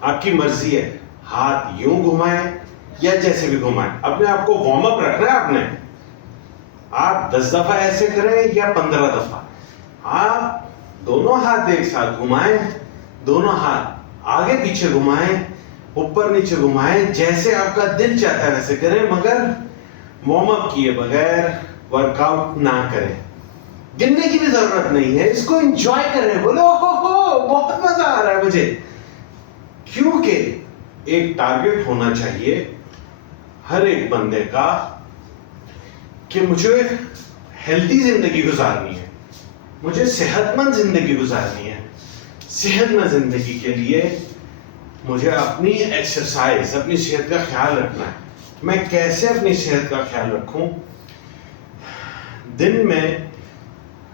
आपकी मर्जी है, हाथ यूं घुमाएं या जैसे भी घुमाएं, अपने आप को वार्म अप रखना है आपने। आप 10 दफा ऐसे करें या 15 दफा, आप दोनों हाथ एक साथ घुमाएं, दोनों हाथ आगे पीछे घुमाएं, ऊपर नीचे घुमाएं, जैसे आपका दिल चाहता है वैसे करें, मगर वार्म अप किए बगैर वर्कआउट ना करें। गिनने की भी जरूरत नहीं है, इसको एंजॉय कर रहे हैं, बोलो हो बहुत मजा आ रहा है मुझे। क्योंकि एक टारगेट होना चाहिए हर एक बंदे का कि मुझे हेल्दी जिंदगी गुजारनी है, मुझे सेहतमंद जिंदगी गुजारनी है। सेहतमंद जिंदगी के लिए मुझे अपनी एक्सरसाइज, अपनी सेहत का ख्याल रखना है। मैं कैसे अपनी सेहत का ख्याल रखूं? दिन में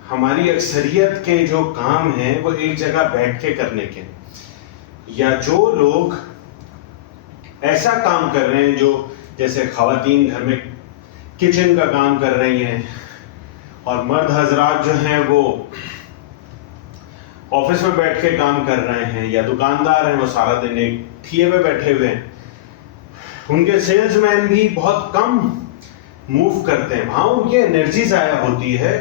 हमारी अक्सरियत के जो काम हैं वो एक जगह बैठ के करने के, या जो लोग ऐसा काम कर रहे हैं जो जैसे खवातीन घर में किचन का काम कर रही हैं और मर्द हजरात जो हैं वो ऑफिस में बैठ के काम कर रहे हैं, या दुकानदार हैं वो सारा दिन एक ठिए पे बैठे हुए हैं, उनके सेल्समैन भी बहुत कम मूव करते हैं, वहां उनकी एनर्जी जाया होती है,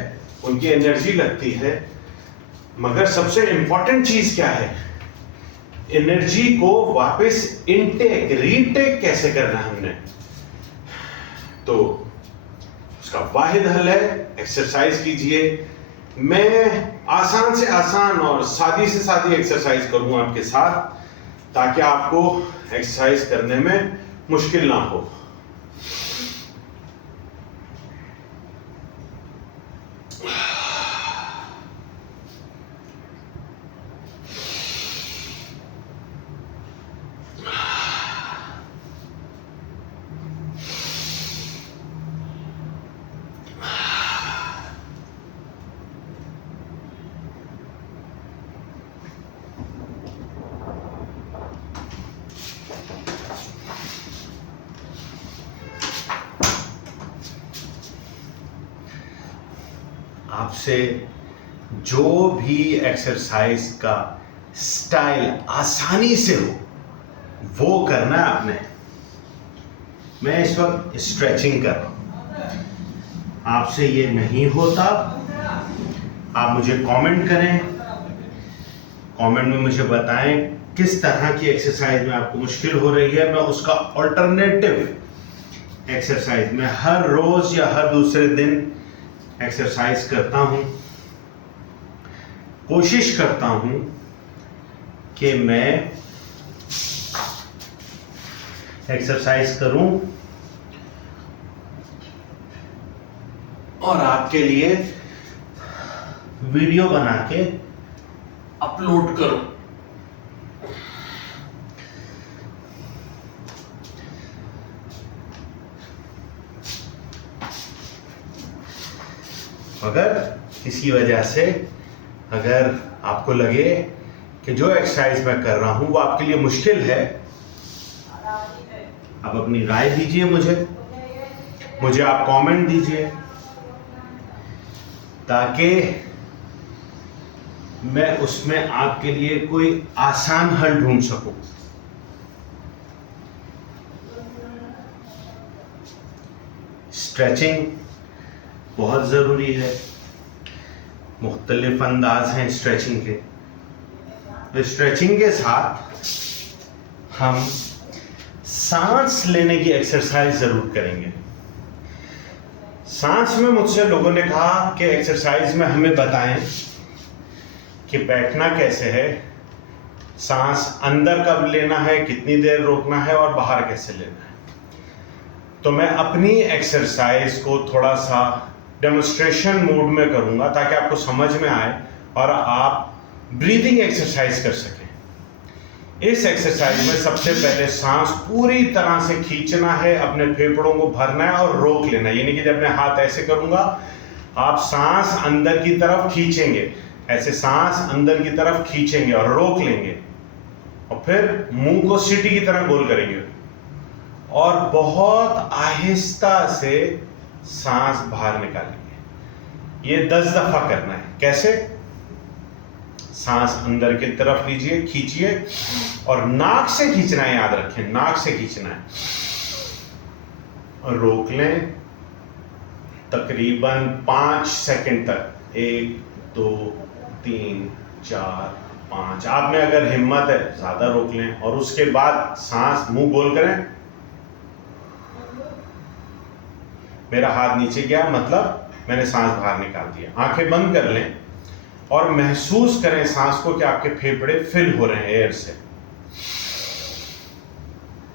उनकी एनर्जी लगती है। मगर सबसे इंपॉर्टेंट चीज क्या है? एनर्जी को वापस इनटेक रीटेक कैसे करना है हमने। तो उसका वाहिद हल है एक्सरसाइज कीजिए। मैं आसान से आसान और सादी से सादी एक्सरसाइज करूंगा आपके साथ, ताकि आपको एक्सरसाइज करने में मुश्किल ना हो। आपसे जो भी एक्सरसाइज का स्टाइल आसानी से हो वो करना है आपने। मैं इस वक्त स्ट्रेचिंग कर रहा हूं, आपसे ये नहीं होता आप मुझे कमेंट करें, कमेंट में मुझे बताएं किस तरह की एक्सरसाइज में आपको मुश्किल हो रही है। मैं उसका अल्टरनेटिव एक्सरसाइज मैं हर रोज या हर दूसरे दिन एक्सरसाइज करता हूं। कोशिश करता हूं कि मैं एक्सरसाइज करूं और आपके लिए वीडियो बना के अपलोड करूं। अगर किसी वजह से अगर आपको लगे कि जो एक्सरसाइज मैं कर रहा हूं वो आपके लिए मुश्किल है, आप अपनी राय दीजिए, मुझे आप कमेंट दीजिए, ताकि मैं उसमें आपके लिए कोई आसान हल ढूंढ सकूं। स्ट्रेचिंग बहुत ज़रूरी है। मुख्तलिफ अंदाज हैं स्ट्रेचिंग के। तो स्ट्रेचिंग के साथ हम सांस लेने की एक्सरसाइज ज़रूर करेंगे। सांस में मुझसे लोगों ने कहा कि एक्सरसाइज में हमें बताएं कि बैठना कैसे है, सांस अंदर कब लेना है, कितनी देर रोकना है और बाहर कैसे लेना है। तो मैं अपनी एक्सरसाइज को थोड़ा सा डेमोन्स्ट्रेशन मोड में करूंगा ताकि आपको समझ में आए और आप ब्रीदिंग एक्सरसाइज कर सकें। इस एक्सरसाइज में सबसे पहले सांस पूरी तरह से खींचना है, अपने फेफड़ों को भरना है और रोक लेना है। यानी कि जब मैं हाथ ऐसे करूंगा आप सांस अंदर की तरफ खींचेंगे, ऐसे सांस अंदर की तरफ खींचेंगे और रोक लेंगे, और फिर मुंह को सीटी की तरह गोल करेंगे और बहुत आहिस्ता से सांस बाहर निकालेंगे। ये 10 दफा करना है। कैसे? सांस अंदर की तरफ लीजिए, खींचिए, और नाक से खींचना है, याद रखें, नाक से खींचना है। और रोक लें तकरीबन 5 सेकंड तक। 1 2 3 4 5। आप में अगर हिम्मत है ज्यादा रोक लें, और उसके बाद सांस मुंह गोल करें। मेरा हाथ नीचे गया, मतलब मैंने सांस बाहर निकाल दिया। आंखें बंद कर लें और महसूस करें सांस को कि आपके फेफड़े फिल हो रहे हैं एयर से।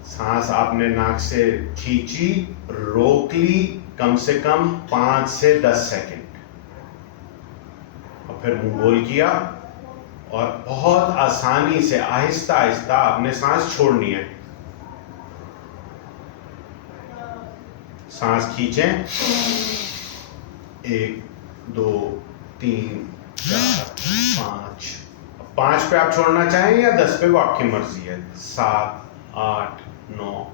सांस आपने नाक से खींची, रोक ली कम से कम 5 से 10 सेकंड, और फिर मुंह गोल किया, और बहुत आसानी से आहिस्ता आहिस्ता आपने सांस छोड़नी है। सांस खींचें, 1 2 3 4 5। 5 पे आप छोड़ना चाहें या 10 पे, वो आपकी मर्जी है। 7 8 9।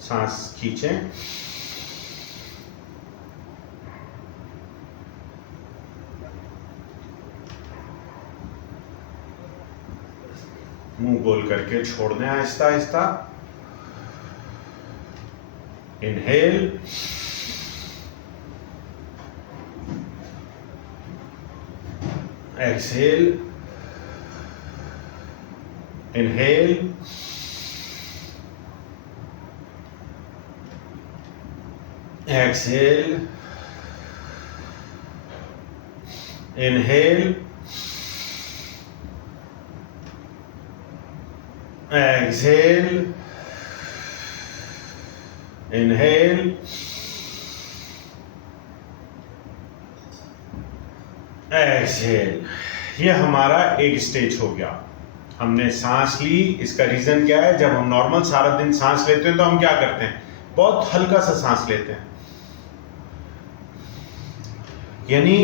सांस खींचें, मुंह गोल करके छोड़ दें Aahista Aahista. Inhale, exhale, inhale, exhale, inhale, exhale, inhale, exhale। ये हमारा एक स्टेज हो गया। हमने सांस ली। इसका रीजन क्या है? जब हम नॉर्मल सारा दिन सांस लेते हैं तो हम क्या करते हैं? बहुत हल्का सा सांस लेते हैं, यानी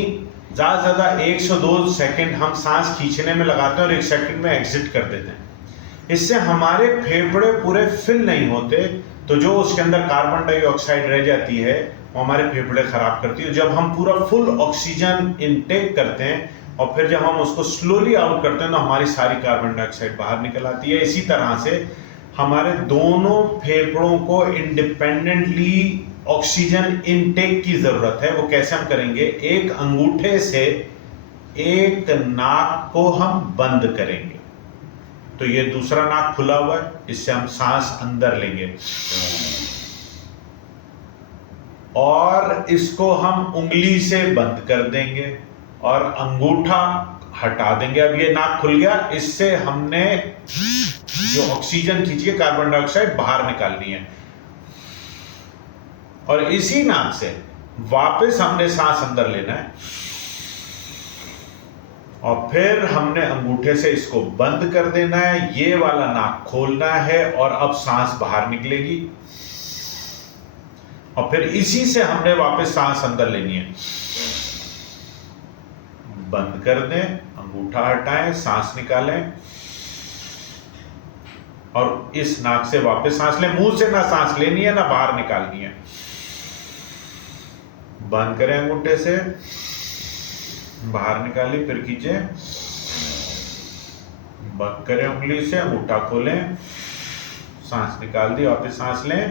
ज्यादा से ज्यादा 1 से 2 सेकंड हम सांस खींचने में लगाते हैं और 1 सेकंड में एग्जिट कर देते हैं। इससे हमारे फेफड़े पूरे फिल नहीं होते, तो जो उसके अंदर कार्बन डाइऑक्साइड रह जाती है वो हमारे फेफड़े खराब करती है। जब हम पूरा फुल ऑक्सीजन इनटेक करते हैं और फिर जब हम उसको स्लोली आउट करते हैं तो हमारी सारी कार्बन डाइऑक्साइड बाहर निकल आती है। इसी तरह से हमारे दोनों फेफड़ों को इंडिपेंडेंटली ऑक्सीजन इनटेक की जरूरत है। वो कैसे हम करेंगे? एक अंगूठे से एक नाक को हम बंद करेंगे, तो ये दूसरा नाक खुला हुआ है, इससे हम सांस अंदर लेंगे, और इसको हम उंगली से बंद कर देंगे और अंगूठा हटा देंगे। अब ये नाक खुल गया, इससे हमने जो ऑक्सीजन खींची है, कार्बन डाइऑक्साइड बाहर निकालनी है, और इसी नाक से वापस हमने सांस अंदर लेना है, और फिर हमने अंगूठे से इसको बंद कर देना है। ये वाला नाक खोलना है और अब सांस बाहर निकलेगी, और फिर इसी से हमने वापस सांस अंदर लेनी है। बंद कर दें, अंगूठा हटाएं, सांस निकालें, और इस नाक से वापस सांस लें। मुंह से ना सांस लेनी है ना बाहर निकालनी है। बंद करें अंगूठे से, बाहर निकालिए, फिर कीजिए, बंद करें उंगली से, अंगूठा खोलें, सांस निकाल दी, वापस सांस लें।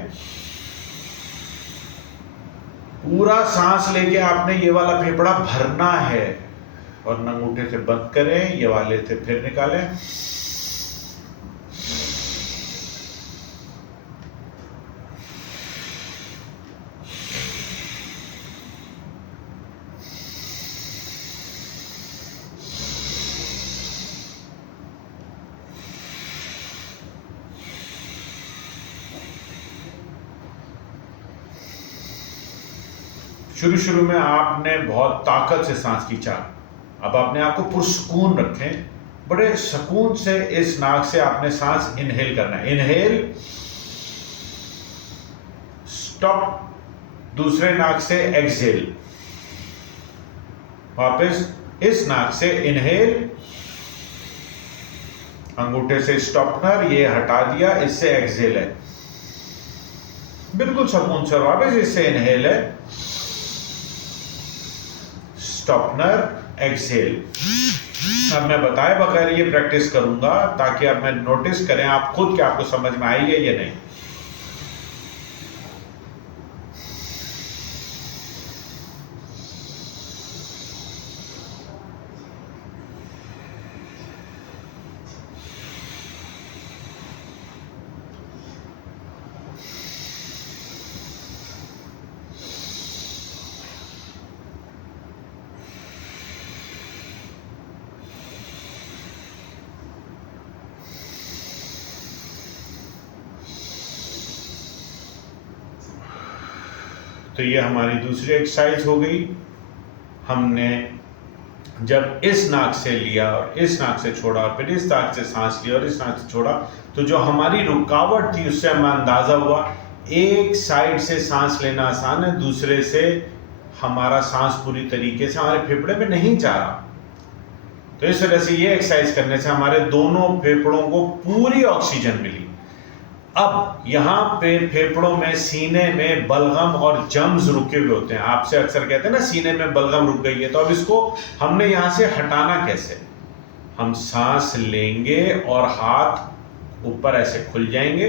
पूरा सांस लेके आपने ये वाला फेफड़ा भरना है, और अंगूठे से बंद करें, ये वाले से फिर निकालें। शुरू शुरू में आपने बहुत ताकत से सांस खींचा, अब आपने आपको पुरसुकून रखें, बड़े सुकून से इस नाक से आपने सांस इनहेल करना है। इनहेल, स्टॉप, दूसरे नाक से एक्सहेल, वापस इस नाक से इनहेल, अंगूठे से स्टॉपनर, ये हटा दिया, इससे एक्सहेल है, बिल्कुल सुकून से। वापस इससे इनहेल है, स्टॉपनर, एक्सहेल। अब मैं बताए बगैर ये प्रैक्टिस करूंगा ताकि अब मैं नोटिस करें आप खुद कि आपको समझ में आई है या नहीं। तो ये हमारी दूसरी एक्सरसाइज हो गई। हमने जब इस नाक से लिया और इस नाक से छोड़ा और फिर इस नाक से सांस लिया और इस नाक से छोड़ा, तो जो हमारी रुकावट थी उससे हमें अंदाजा हुआ एक साइड से सांस लेना आसान है, दूसरे से हमारा सांस पूरी तरीके से हमारे फेफड़े में नहीं जा रहा। तो इस वजह से ये एक्सरसाइज करने से हमारे दोनों फेफड़ों को पूरी ऑक्सीजन मिली। अब यहाँ पे फेफड़ों में, सीने में बलगम और जम्स रुके हुए होते हैं। आपसे अक्सर कहते हैं ना सीने में बलगम रुक गई है, तो अब इसको हमने यहाँ से हटाना कैसे? हम सांस लेंगे और हाथ ऊपर ऐसे खुल जाएंगे,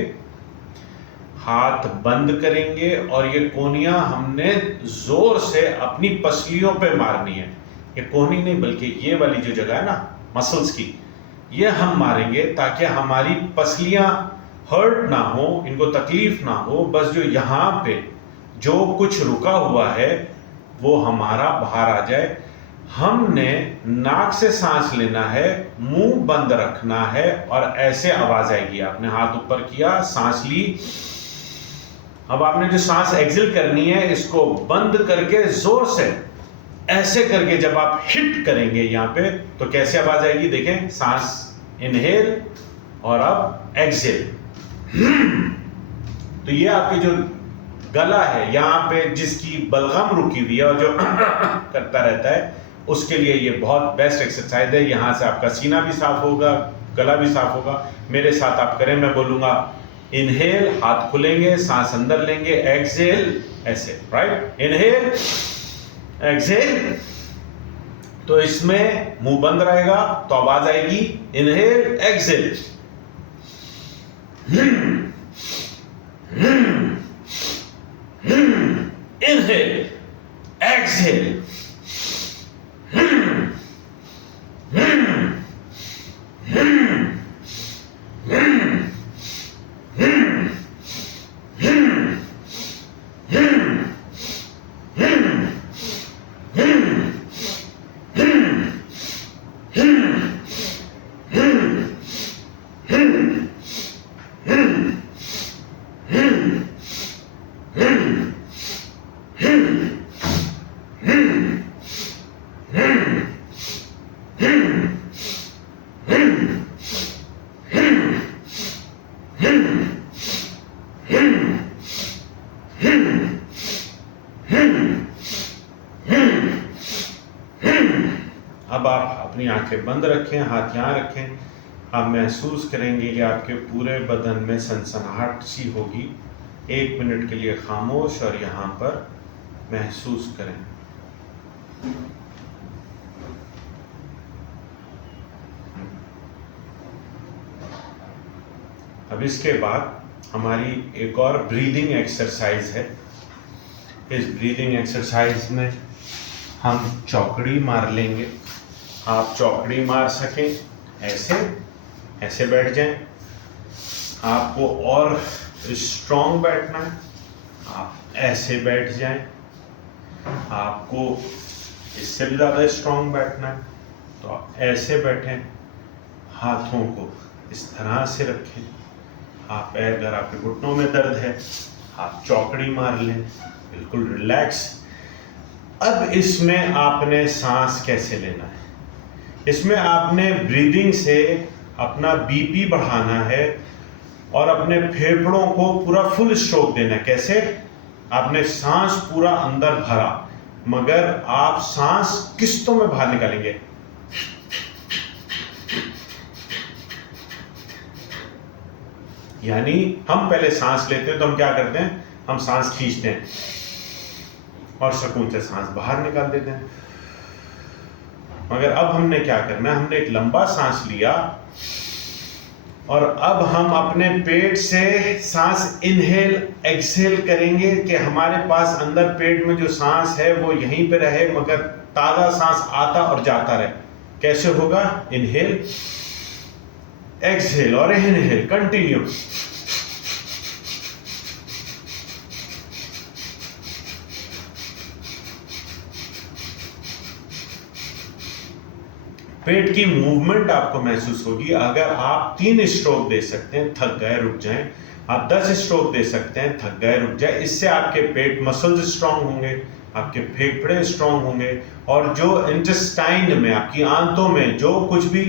हाथ बंद करेंगे और ये कोहनियां हमने जोर से अपनी पसलियों पे मारनी है। ये कोहनी नहीं बल्कि ये वाली जो जगह है ना मसल्स की, ये हम मारेंगे ताकि हमारी पसलियां हर्ट ना हो, इनको तकलीफ ना हो। बस जो यहाँ पे जो कुछ रुका हुआ है वो हमारा बाहर आ जाए। हमने नाक से सांस लेना है, मुंह बंद रखना है और ऐसे आवाज आएगी। आपने हाथ ऊपर किया, सांस ली, अब आपने जो सांस एक्सेल करनी है इसको बंद करके जोर से ऐसे करके जब आप हिट करेंगे यहाँ पे तो कैसे आवाज आएगी? देखें, सांस इनहेल और अब एक्सेल। तो ये आपकी जो गला है यहाँ पे जिसकी बलगम रुकी हुई है और जो करता रहता है, उसके लिए ये बहुत बेस्ट एक्सरसाइज है। यहाँ से आपका सीना भी साफ होगा, गला भी साफ होगा। मेरे साथ आप करें, मैं बोलूंगा इनहेल, हाथ खुलेंगे, सांस अंदर लेंगे, एक्सहेल, ऐसे, राइट? Inhale, exhale. तो इसमें मुंह बंद रहेगा तो आवाज आएगी इनहेल, एक्सहेल। इनहेल, एक्सहेल, अब आप अपनी आंखें बंद रखें, हाथ यहाँ रखें। आप महसूस करेंगे कि आपके पूरे बदन में सनसनाहट सी होगी। 1 मिनट के लिए खामोश और यहाँ पर महसूस करें। अब इसके बाद हमारी एक और ब्रीदिंग एक्सरसाइज है। इस ब्रीदिंग एक्सरसाइज में हम चौकड़ी मार लेंगे। आप चौकड़ी मार सकें ऐसे, ऐसे बैठ जाएं। आपको और स्ट्रॉन्ग बैठना है, आप ऐसे बैठ जाएं। आपको इससे भी ज़्यादा स्ट्रॉन्ग बैठना है तो आप ऐसे बैठें। हाथों को इस तरह से रखें। आप अगर आपके घुटनों में दर्द है, आप चौकड़ी मार लें, बिल्कुल रिलैक्स। अब इसमें आपने सांस कैसे लेना है? इसमें आपने ब्रीदिंग से अपना बीपी बढ़ाना है और अपने फेफड़ों को पूरा फुल स्ट्रोक देना है। कैसे? आपने सांस पूरा अंदर भरा, मगर आप सांस किस्तों में बाहर निकालेंगे। यानी हम पहले सांस लेते हैं तो हम क्या करते हैं, हम सांस खींचते हैं और सुकून से सांस बाहर निकाल देते हैं। मगर अब हमने क्या करना है, हमने एक लंबा सांस लिया और अब हम अपने पेट से सांस इनहेल एक्सहेल करेंगे कि हमारे पास अंदर पेट में जो सांस है वो यहीं पे रहे, मगर ताजा सांस आता और जाता रहे। कैसे होगा, इनहेल एक्सहेल और इनहेल कंटिन्यू। पेट की मूवमेंट आपको महसूस होगी। अगर आप 3 स्ट्रोक दे सकते हैं, थक गए रुक जाएं, आप 10 स्ट्रोक दे सकते हैं, थक गए रुक जाए। इससे आपके पेट मसल्स स्ट्रांग होंगे, आपके फेफड़े स्ट्रांग होंगे और जो इंटेस्टाइन में, आपकी आंतों में जो कुछ भी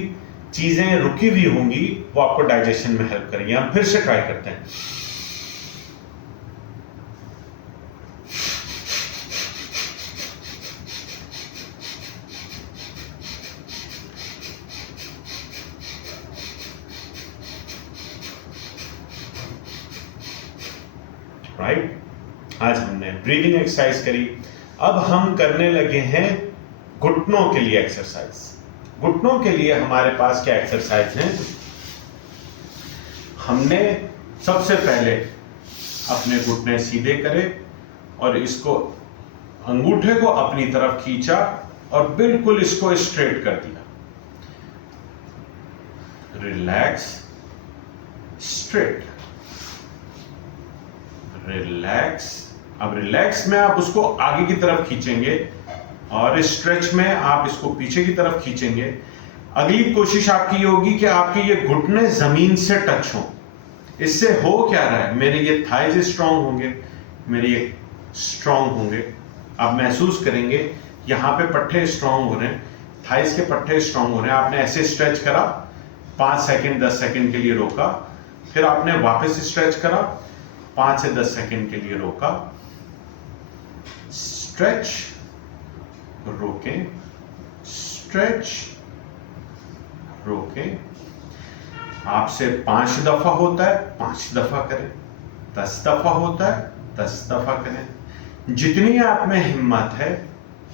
चीजें रुकी हुई होंगी वो आपको डाइजेशन में हेल्प करेंगी। हम फिर से ट्राई करते हैं। राइट, आज हमने ब्रीदिंग एक्सरसाइज करी। अब हम करने लगे हैं घुटनों के लिए एक्सरसाइज। घुटनों के लिए हमारे पास क्या एक्सरसाइज है, हमने सबसे पहले अपने घुटने सीधे करे और इसको अंगूठे को अपनी तरफ खींचा और बिल्कुल इसको स्ट्रेट कर दिया। Relax, straight, relax. अब रिलैक्स में आप उसको आगे की तरफ खींचेंगे और स्ट्रेच में आप इसको पीछे की तरफ खींचेंगे। अगली कोशिश आपकी ये होगी कि आपके ये घुटने जमीन से टच हो। इससे हो क्या रहा है, मेरे ये थाइज स्ट्रांग होंगे, मेरे ये स्ट्रांग होंगे। आप महसूस करेंगे यहाँ पे पट्टे स्ट्रांग हो रहे हैं, थाइज के पट्टे स्ट्रांग हो रहे हैं। आपने ऐसे स्ट्रेच करा, 5 सेकंड 10 सेकंड के लिए रोका, फिर आपने वापस स्ट्रेच करा, 5 से 10 सेकंड के लिए रोका, स्ट्रेच, रोकें, स्ट्रेच, रोकें। आपसे 5 दफा होता है 5 दफा करें, 10 दफा होता है 10 दफा करें। जितनी आप में हिम्मत है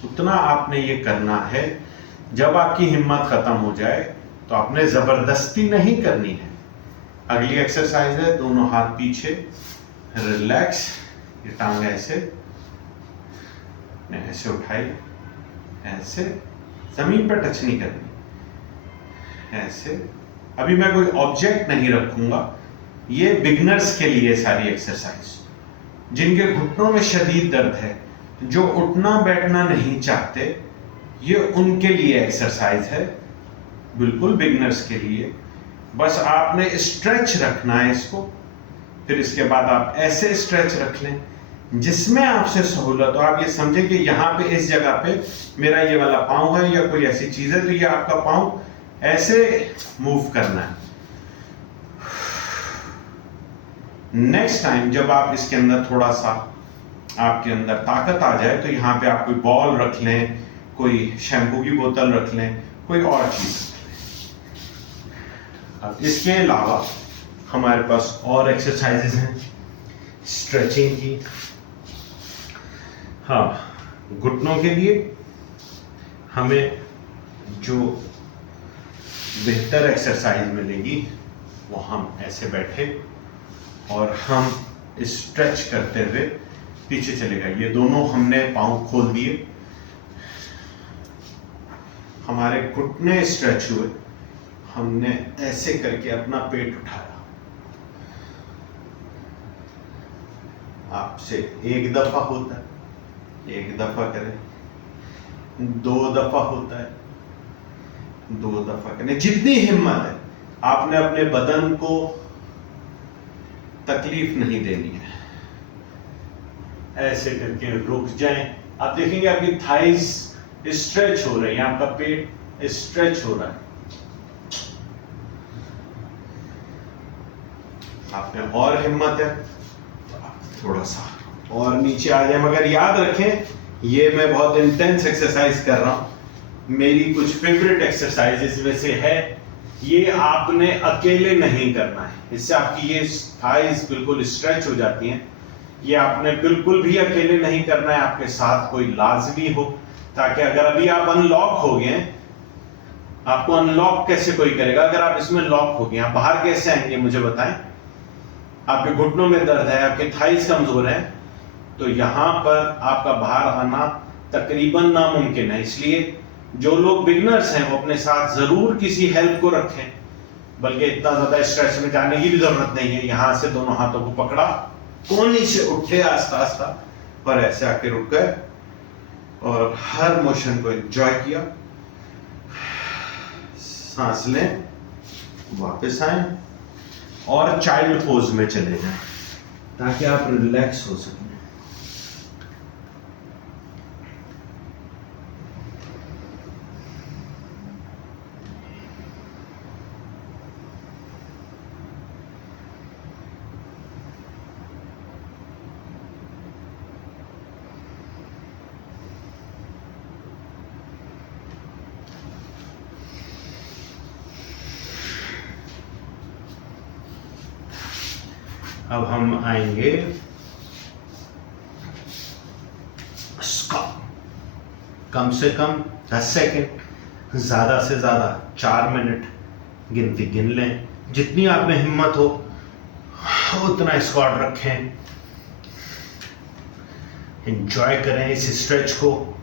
उतना आपने ये करना है। जब आपकी हिम्मत खत्म हो जाए तो आपने जबरदस्ती नहीं करनी है। अगली एक्सरसाइज है दोनों हाथ पीछे, रिलैक्स, ये टांग ऐसे उठाई, ऐसे, जमीन पर टच नहीं करनी, ऐसे। अभी मैं कोई ऑब्जेक्ट नहीं रखूंगा। ये बिगनर्स के लिए सारी एक्सरसाइज, जिनके घुटनों में शदीद दर्द है, जो उठना बैठना नहीं चाहते, ये उनके लिए एक्सरसाइज है, बिल्कुल बिगनर्स के लिए। बस आपने स्ट्रेच रखना है इसको, फिर इसके बाद आप ऐसे स्ट्रेच रख लें जिसमें आपसे सहूलत हो। आप ये समझें कि यहाँ पे इस जगह पे मेरा ये वाला पाँव है या कोई ऐसी चीज है, तो ये आपका पाँव ऐसे मूव करना है। नेक्स्ट टाइम जब आप इसके अंदर थोड़ा सा आपके अंदर ताकत आ जाए तो यहाँ पे आप कोई बॉल रख लें, कोई शैम्पू की बोतल रख लें, कोई और चीज रख लें। अब इसके अलावा हमारे पास और एक्सरसाइजेस हैं स्ट्रेचिंग की। हाँ, घुटनों के लिए हमें जो बेहतर एक्सरसाइज मिलेगी वो हम ऐसे बैठे और हम स्ट्रेच करते हुए पीछे चले गए। ये दोनों हमने पाँव खोल दिए, हमारे घुटने स्ट्रेच हुए, हमने ऐसे करके अपना पेट उठाया। आपसे 1 दफा होता है, 1 दफा करें, 2 दफा होता है, 2 दफा करें। जितनी हिम्मत है, आपने अपने बदन को तकलीफ नहीं देनी है। ऐसे करके रुक जाएं। आप देखेंगे आपकी थाइस स्ट्रेच हो रही है, आपका पेट स्ट्रेच हो रहा है। आप में और हिम्मत है तो आप थोड़ा सा और नीचे आ जाए। मगर याद रखें, ये मैं बहुत इंटेंस एक्सरसाइज कर रहा हूं। मेरी कुछ फेवरेट एक्सरसाइजेस में से है ये आपने अकेले नहीं करना है, इससे आपकी ये थाइज बिल्कुल स्ट्रेच हो जाती हैं। ये आपने बिल्कुल भी अकेले नहीं करना है, आपके साथ कोई लाजमी हो, ताकि अगर अभी आप अनलॉक हो गए, आपको अनलॉक कैसे कोई करेगा? अगर आप इसमें लॉक हो गए, आप बाहर कैसे आएंगे मुझे बताएं? आपके घुटनों में दर्द है, आपके थाइज कमजोर है, तो यहां पर आपका बाहर आना तकरीबन नामुमकिन है। इसलिए जो लोग बिगनर्स हैं वो अपने साथ जरूर किसी हेल्प को रखें, बल्कि इतना ज्यादा स्ट्रेच में जाने की भी जरूरत नहीं है। यहां से दोनों हाथों को पकड़ा, कोहनी से उठे आस्ता आस्ता और ऐसे आके रुक गए और हर मोशन को एंजॉय किया। सांस लें, वापस आए और चाइल्ड पोज में चले जाएं ताकि आप रिलैक्स हो सकें। अब हम आएंगे कम से कम 10 सेकेंड, ज्यादा से ज्यादा 4 मिनट गिनती गिन लें। जितनी आप में हिम्मत हो उतना स्क्वाट रखें, एंजॉय करें इस स्ट्रेच को।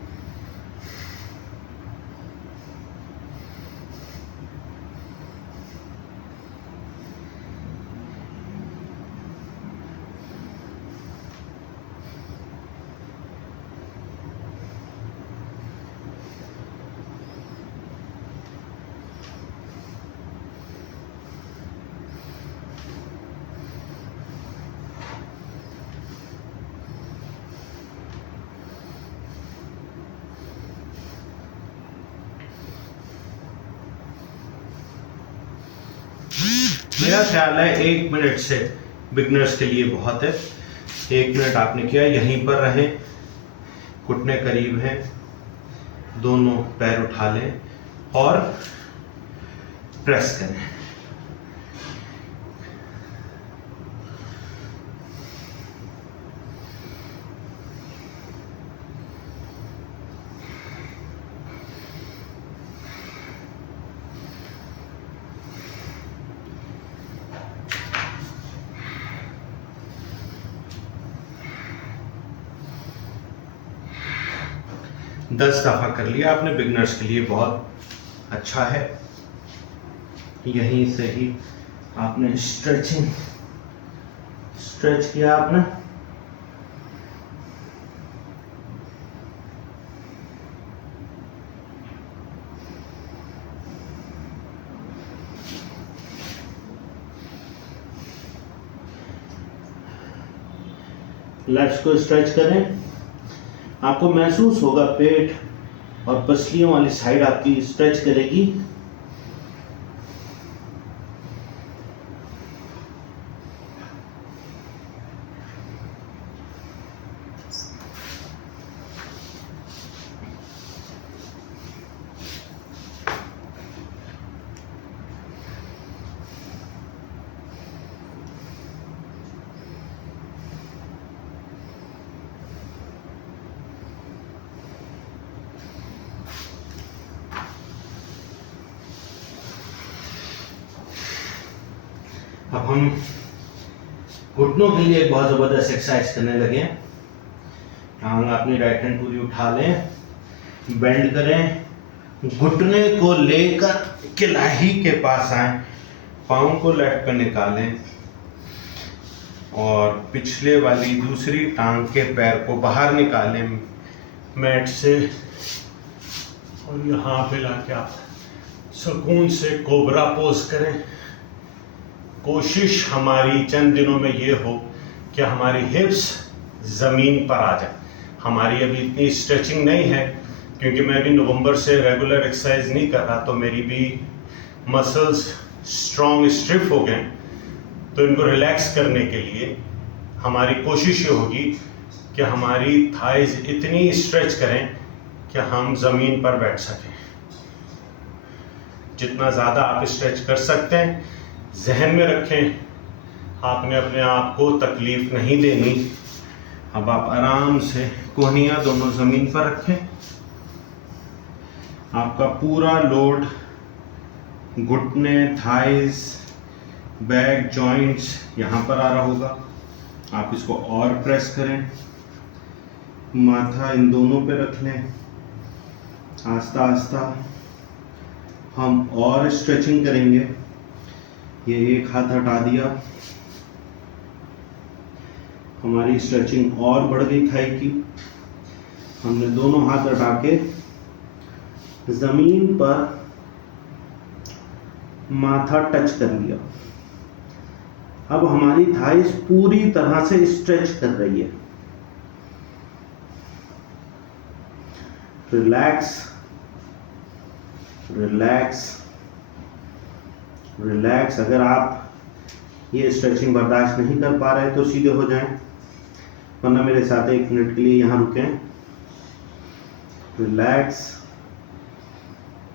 मेरा ख्याल है 1 मिनट से बिगनर्स के लिए बहुत है। 1 मिनट आपने किया, यहीं पर रहें, घुटने करीब हैं, दोनों पैर उठा लें और प्रेस करें। दस दफा कर लिया आपने, बिगनर्स के लिए बहुत अच्छा है। यहीं से ही आपने स्ट्रेच किया आपने। लेग्स को स्ट्रेच करें, आपको महसूस होगा पेट और पसलियों वाली साइड आपकी स्ट्रेच करेगी। अब हम घुटनों के लिए एक बहुत ज़बरदस्त एक्सरसाइज करने लगे हैं। टांग अपनी राइट हैंड पूरी उठा लें, बेंड करें, घुटने को लेकर कलाई के पास आए, पाँव को लेफ्ट पे निकालें और पिछले वाली दूसरी टांग के पैर को बाहर निकालें मैट से और यहाँ पे लाके आप सुकून से कोबरा पोज करें। कोशिश हमारी चंद दिनों में ये हो कि हमारी हिप्स ज़मीन पर आ जाए। हमारी अभी इतनी स्ट्रेचिंग नहीं है क्योंकि मैं अभी नवंबर से रेगुलर एक्सरसाइज नहीं कर रहा, तो मेरी भी मसल्स स्ट्रॉन्ग स्टिफ हो गए। तो इनको रिलैक्स करने के लिए हमारी कोशिश ये होगी कि हमारी थाइज इतनी स्ट्रेच करें कि हम ज़मीन पर बैठ सकें। जितना ज़्यादा आप स्ट्रेच कर सकते हैं। जहन में रखें, आपने अपने आप को तकलीफ नहीं देनी। अब आप आराम से कोहनियाँ दोनों ज़मीन पर रखें। आपका पूरा लोड घुटने, थाइज, बैक, जॉइंट्स यहाँ पर आ रहा होगा। आप इसको और प्रेस करें, माथा इन दोनों पे रख लें। आस्ता आस्ता हम और स्ट्रेचिंग करेंगे। ये एक हाथ हटा दिया, हमारी स्ट्रेचिंग और बढ़ गई थाई की। हमने दोनों हाथ हटा के जमीन पर माथा टच कर लिया। अब हमारी थाइस पूरी तरह से स्ट्रेच कर रही है। Relax, relax, relax. अगर आप ये स्ट्रेचिंग बर्दाश्त नहीं कर पा रहे तो सीधे हो जाएं, वरना मेरे साथ 1 मिनट के लिए यहाँ रुकें। रिलैक्स,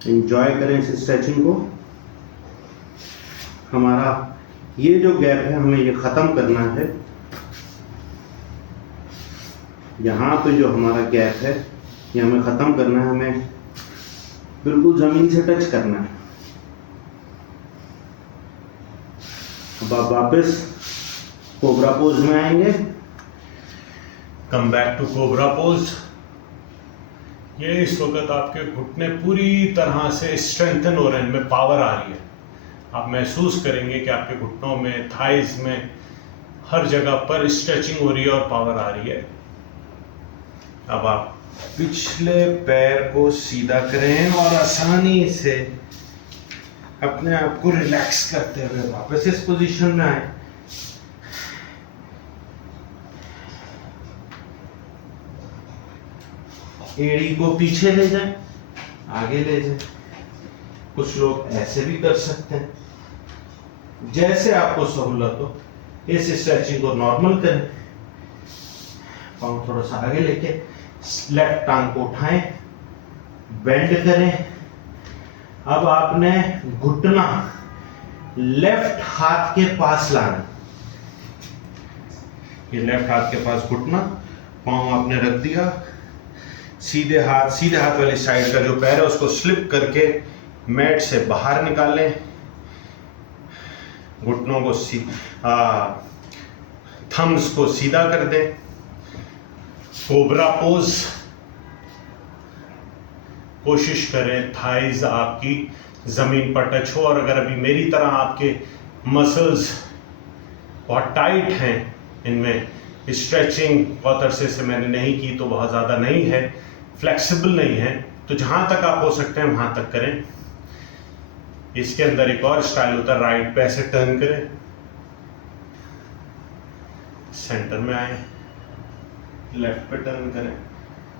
एंजॉय करें इस स्ट्रेचिंग को। हमारा ये जो गैप है हमें ये ख़त्म करना है। यहाँ पे जो हमारा गैप है ये हमें ख़त्म करना है, हमें बिल्कुल ज़मीन से टच करना है। अब आप वापस कोबरा पोज में आएंगे। Come back to cobra pose. ये इस वक्त आपके घुटने पूरी तरह से स्ट्रेंथन हो रहे हैं, इनमें पावर आ रही है। आप महसूस करेंगे कि आपके घुटनों में, थाइज में, हर जगह पर स्ट्रेचिंग हो रही है और पावर आ रही है। अब आप पिछले पैर को सीधा करें और आसानी से अपने आप को रिलैक्स करते हुए वापस इस पोजीशन में आए। एड़ी को पीछे ले जाएं, आगे ले जाएं। कुछ लोग ऐसे भी कर सकते हैं, जैसे आपको सहूलत हो। इस स्ट्रेचिंग को नॉर्मल करें, पाँव थोड़ा सा आगे लेके लेफ्ट टांग को उठाएं, बेंड करें। अब आपने घुटना लेफ्ट हाथ के पास लाना। ये लेफ्ट हाथ के पास घुटना, पाँव आपने रख दिया। सीधे हाथ वाली साइड का जो पैर है उसको स्लिप करके मैट से बाहर निकालें। घुटनों को थम्स को सीधा कर दें। Cobra pose. कोशिश करें थाइज आपकी जमीन पर टच हो, और अगर अभी मेरी तरह आपके मसल्स बहुत टाइट हैं, इनमें स्ट्रेचिंग बहुत अरसे से मैंने नहीं की तो बहुत ज़्यादा नहीं है, फ्लेक्सिबल नहीं है, तो जहाँ तक आप हो सकते हैं वहाँ तक करें। इसके अंदर एक और स्टाइल होता है, राइट पे ऐसे टर्न करें, सेंटर में आए, लेफ्ट पे टर्न करें।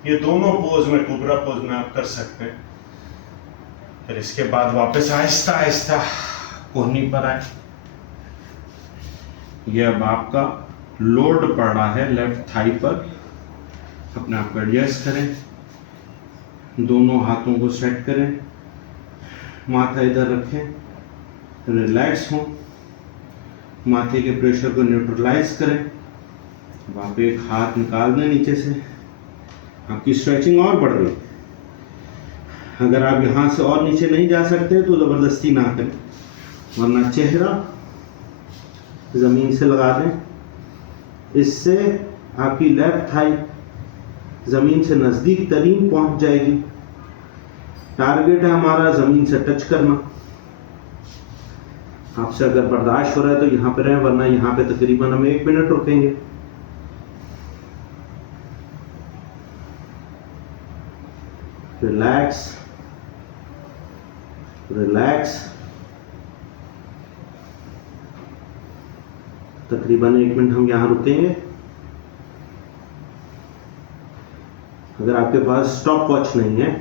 ये दोनों पोज में, कोबरा पोज में आप कर सकते हैं। फिर इसके बाद वापस आहिस्ता आहिस्ता कोहनी पर आए। ये अब आपका लोड पड़ रहा है लेफ्ट थाई पर। अपने आप को एडजस्ट करें, दोनों हाथों को सेट करें, माथा इधर रखें, रिलैक्स हों, माथे के प्रेशर को न्यूट्रलाइज करें। अब आप एक हाथ निकाल दें नीचे से, आपकी स्ट्रेचिंग और बढ़ रही। अगर आप यहाँ से और नीचे नहीं जा सकते तो ज़बरदस्ती ना करें, वरना चेहरा ज़मीन से लगा दें। इससे आपकी लेफ्ट थाई ज़मीन से नज़दीक तरीन पहुँच जाएगी। टारगेट है हमारा ज़मीन से टच करना। आपसे अगर बर्दाश्त हो रहा है तो यहाँ पे रहें, वरना यहाँ पे तकरीबन हम 1 मिनट रुकेंगे। Relax, relax. तकरीबन 1 मिनट हम यहाँ रुकेंगे। अगर आपके पास स्टॉप वॉच नहीं है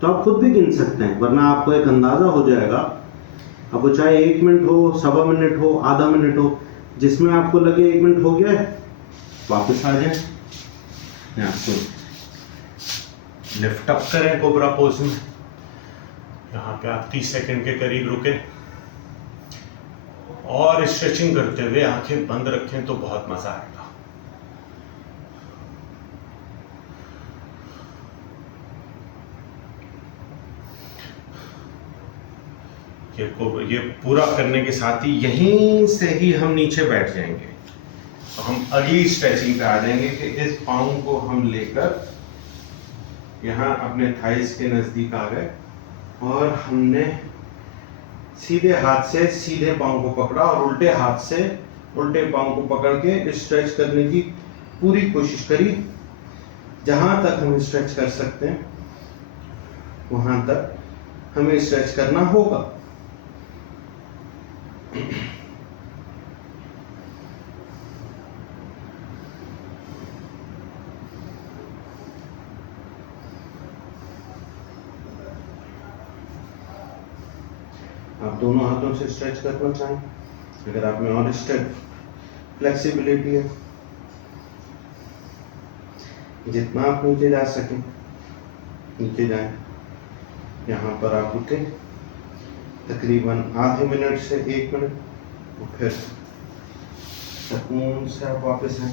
तो आप खुद भी गिन सकते हैं, वरना आपको एक अंदाज़ा हो जाएगा। आपको चाहे 1 मिनट हो, 1.25 मिनट हो, आधा मिनट हो, जिसमें आपको लगे 1 मिनट हो गया है, वापस आ जाए। यहाँ से लिफ्ट अप करें कोबरा पोज में, यहाँ पे आप 30 सेकंड के करीब रुके और स्ट्रेचिंग करते हुए आंखें बंद रखें तो बहुत मजा आएगा। ये पूरा करने के साथ ही यहीं से ही हम नीचे बैठ जाएंगे। तो हम अगली स्ट्रेचिंग पे आ जाएंगे कि इस पाँव को हम लेकर यहाँ अपने थाइस के नज़दीक आ गए और हमने सीधे हाथ से सीधे पाँव को पकड़ा और उल्टे हाथ से उल्टे पाँव को पकड़ के स्ट्रेच करने की पूरी कोशिश करी। जहाँ तक हम स्ट्रेच कर सकते हैं वहाँ तक हमें स्ट्रेच करना होगा। आप दोनों हाथों से स्ट्रेच करना चाहें, अगर आप में और फ्लेक्सिबिलिटी है, जितना आप नीचे जा सकें नीचे जाएं। यहाँ पर आप रुके तकरीबन आधे मिनट से 1 मिनट और फिर सुकून से आप वापस आए।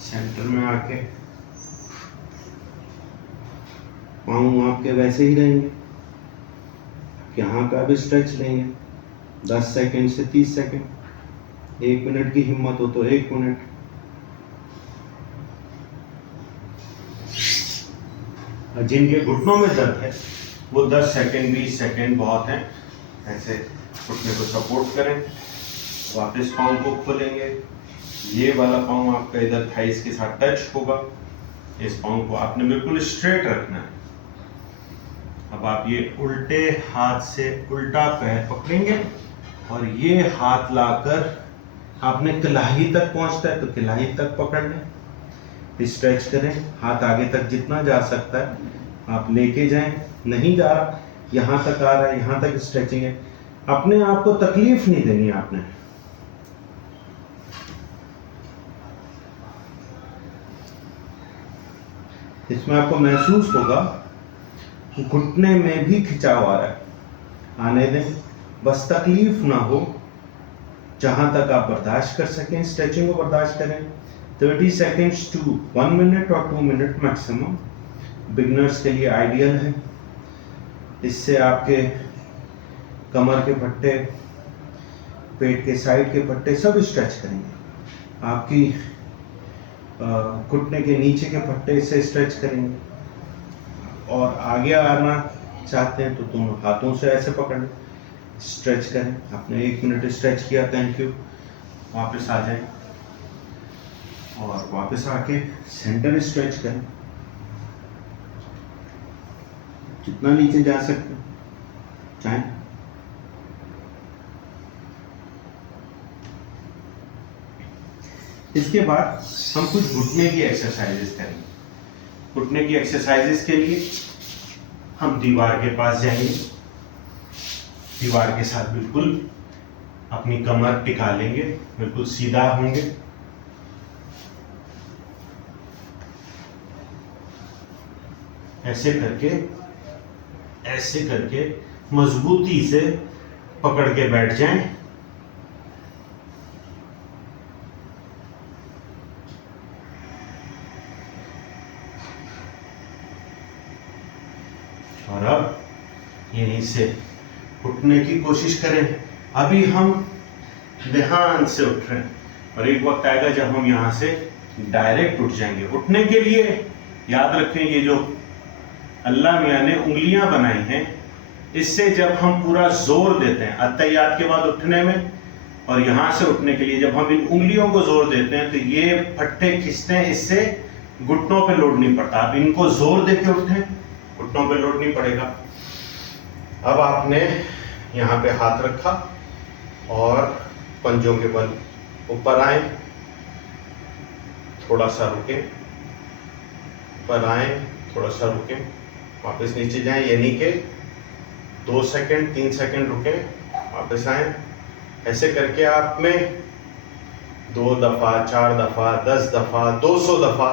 सेंटर में आके पाँव आपके वैसे ही रहेंगे। यहाँ का भी स्ट्रेच लेंगे 10 सेकंड से 30 सेकंड। 1 मिनट की हिम्मत हो तो 1 मिनट। जिनके घुटनों में दर्द है वो 10 सेकंड 20 सेकंड बहुत हैं। ऐसे घुटने को सपोर्ट करें, वापस पाँव को खोलेंगे। ये वाला पाँव आपका इधर थाइस के साथ टच होगा। इस पाँव को आपने बिल्कुल स्ट्रेट रखना है। अब आप ये उल्टे हाथ से उल्टा पैर पकड़ेंगे और ये हाथ लाकर आपने कलाई तक पहुंचता है तो कलाई तक पकड़ लें। स्ट्रेच करें, हाथ आगे तक जितना जा सकता है आप लेके जाएं। नहीं जा रहा, यहाँ तक आ रहा है, यहाँ तक स्ट्रेचिंग है। अपने आप को तकलीफ नहीं देनी आपने। इसमें आपको महसूस होगा घुटने में भी खिंचाव आ रहा है। आने दें, बस तकलीफ ना हो। जहां तक आप बर्दाश्त कर सकें स्ट्रेचिंग को बर्दाश्त करें। 30 सेकेंड्स टू 1 मिनट और 2 मिनट मैक्सिमम बिगनर्स के लिए आइडियल है। इससे आपके कमर के पट्टे, पेट के साइड के पट्टे सब स्ट्रेच करेंगे। आपकी घुटने के नीचे के पट्टे से स्ट्रेच करेंगे। और आगे आना चाहते हैं तो दोनों हाथों से ऐसे पकड़ लें, स्ट्रेच करें। आपने 1 मिनट स्ट्रेच किया, थैंक यू। वापस आ जाएं और वापस आके सेंटर स्ट्रेच करें, जितना नीचे जा सकते चाहें। इसके बाद हम कुछ घुटने की एक्सरसाइजेस करेंगे। घुटने की एक्सरसाइजेस के लिए हम दीवार के पास जाएंगे। दीवार के साथ बिल्कुल अपनी कमर टिका लेंगे, बिल्कुल सीधा होंगे। ऐसे करके मजबूती से पकड़ के बैठ जाएं। और अब यहीं से उठने की कोशिश करें। अभी हम ध्यान से उठ रहे हैं और एक वक्त आएगा जब हम यहाँ से डायरेक्ट उठ जाएंगे। उठने के लिए याद रखें, ये जो अल्लाह मियाँ ने उंगलियां बनाई हैं, इससे जब हम पूरा जोर देते हैं अत्तहियात के बाद उठने में और यहाँ से उठने के लिए जब हम इन उंगलियों को जोर देते हैं तो ये फट्टे खींचते हैं, इससे घुटनों पे लोड नहीं पड़ता। आप इनको जोर देके उठें, घुटनों पे लोड नहीं पड़ेगा। अब आपने यहाँ पे हाथ रखा और पंजों के बल ऊपर आए, थोड़ा सा रुके, ऊपर आए, थोड़ा सा रुके, वापस नीचे जाएं। यानी कि 2 सेकंड 3 सेकंड रुके, वापस आए। ऐसे करके आप में 2 दफ़ा 4 दफ़ा 10 दफ़ा 200 दफ़ा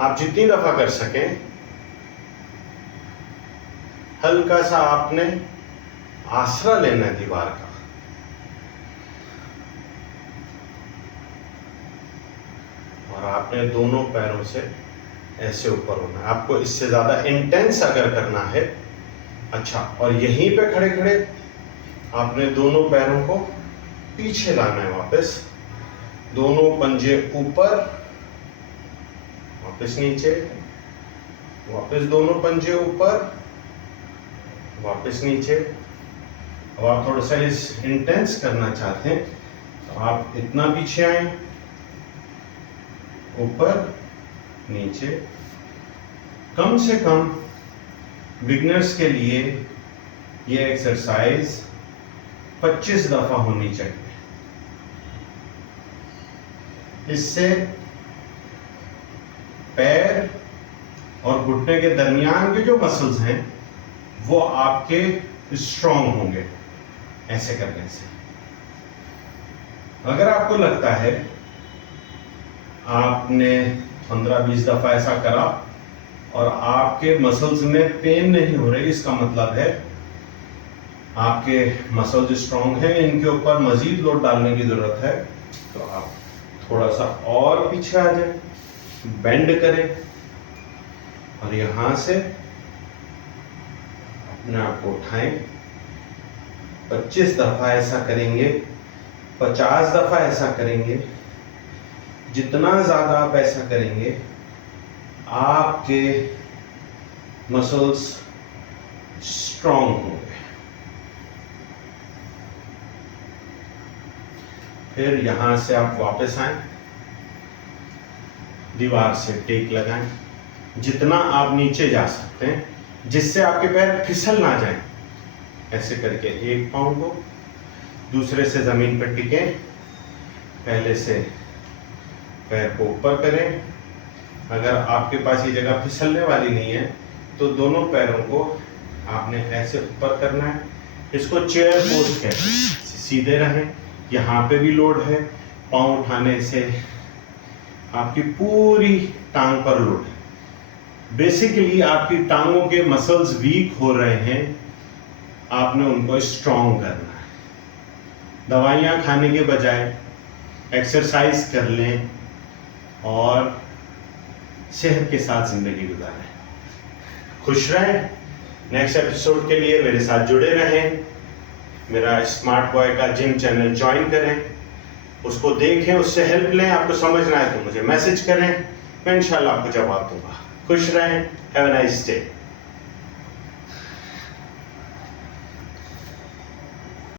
आप जितनी दफ़ा कर सकें हल्का सा आपने आसरा लेना है दीवार का। और आपने दोनों पैरों से ऐसे ऊपर होना है। आपको इससे ज्यादा इंटेंस अगर करना है, अच्छा, और यहीं पे खड़े खड़े आपने दोनों पैरों को पीछे लाना है वापस, दोनों पंजे ऊपर, वापस नीचे, वापस दोनों पंजे ऊपर, वापस नीचे। अब आप थोड़ा सा इस इंटेंस करना चाहते हैं तो आप इतना पीछे आए, ऊपर, नीचे। कम से कम बिगनर्स के लिए ये एक्सरसाइज 25 दफा होनी चाहिए। इससे पैर और घुटने के दरमियान के जो मसल्स हैं वो आपके स्ट्रॉन्ग होंगे ऐसे करने से। अगर आपको लगता है आपने 15-20 दफा ऐसा करा और आपके मसल्स में पेन नहीं हो रही, इसका मतलब है आपके मसल्स स्ट्रॉन्ग हैं, इनके ऊपर मजीद लोड डालने की जरूरत है। तो आप थोड़ा सा और पीछे आ जाए, बेंड करें और यहां से अपने आप को उठाएं। 25 दफा ऐसा करेंगे, 50 दफा ऐसा करेंगे। जितना ज्यादा आप ऐसा करेंगे आपके मसल्स स्ट्रॉन्ग होंगे। फिर यहां से आप वापस आए, दीवार से टेक लगाएं जितना आप नीचे जा सकते हैं, जिससे आपके पैर फिसल ना जाएं। ऐसे करके एक पाँव को दूसरे से जमीन पर टिकें, पहले से पैर को ऊपर करें। अगर आपके पास ये जगह फिसलने वाली नहीं है तो दोनों पैरों को आपने ऐसे ऊपर करना है। इसको चेयर पोज कहते हैं। सीधे रहें, यहाँ पे भी लोड है, पाँव उठाने से आपकी पूरी टांग पर लोड है। बेसिकली आपकी टांगों के मसल्स वीक हो रहे हैं, आपने उनको स्ट्रॉन्ग करना है। दवाइयाँ खाने के बजाय एक्सरसाइज कर लें और सेहत के साथ जिंदगी गुजारें। खुश रहें। नेक्स्ट एपिसोड के लिए मेरे साथ जुड़े रहें। मेरा स्मार्ट बॉय का जिम चैनल ज्वाइन करें, उसको देखें, उससे हेल्प लें। आपको समझना है तो मुझे मैसेज करें, मैं इंशाल्लाह आपको जवाब दूंगा। खुश रहें। Have a nice day.